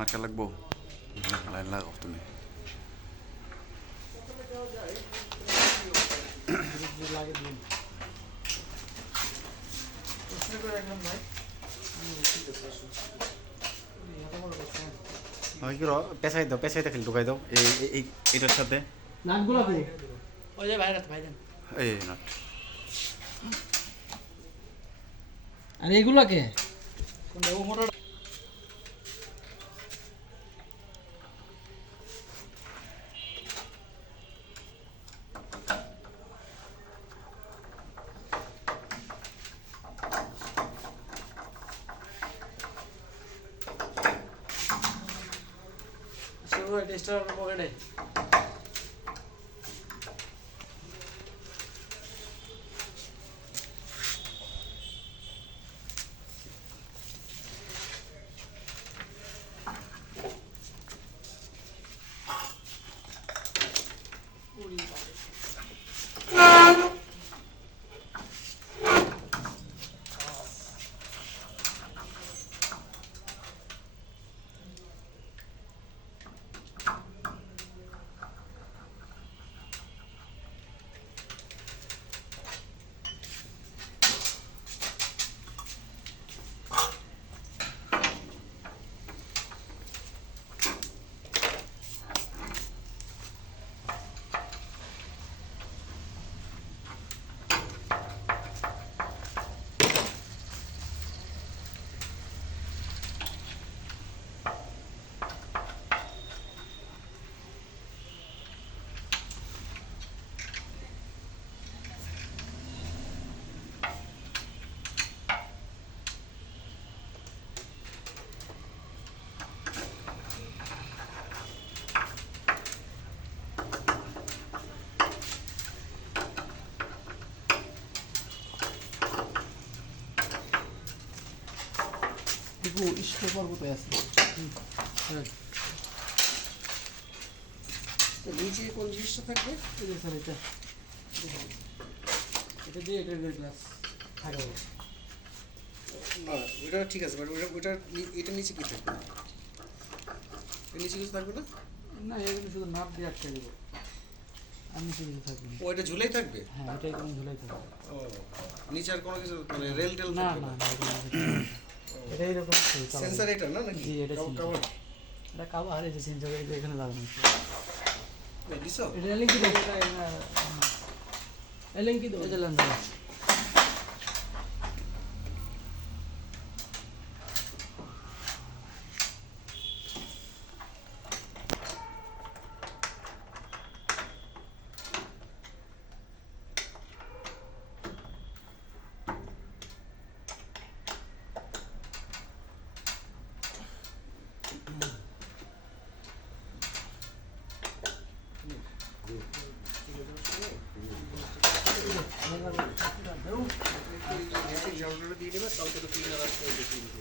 মার্কা লাগবো লাইন লাগাও তুমি লাগে দিন প্রশ্ন করে রাখলাম ভাই ঠিক আছে এত বড় কথা হয় কি পেছাই দাও খেলে ঢুকাই দাও এই এটার সাথে নাটগুলো কই ওই যে বাইরে ভাই দেন এই নাট আর এগুলো কে কোনটা ও মোটর সেগুলো টেস্টার পকেটে দেখো ইস্ট পর্বতে আছে তো নিচে কোন জিনিসটা থাকবে এই যে স্যার এটা দিয়ে এটা গ্লাস থাকবে না ওটা ঠিক আছে বাট ওটা এটা নিচে কি থাকবে এর নিচে কিছু থাকবে না না এগুলো শুধু নাপ দিয়ে আটকে দেবো আর নিচে কিছু থাকবে না ও এটা ঝুলেই থাকবে হ্যাঁ এটাই কোনো ঝুলাই থাকবে ও নিচে আর কোনো কিছু মানে রেল টেল না থাকবে না না এটা এরকম সেন্সর এটা না নাকি জি এটা কাভার এটা কাভার এই যে সেন্সর এখানে লাগানো আছে দিছো এটা লিঙ্ক দাও এটা লিঙ্ক দাও এটা লাগানো ঝাড়ুটা দিয়ে দেবে কালকে তো ক্লিনার আসবে দেখে নিতে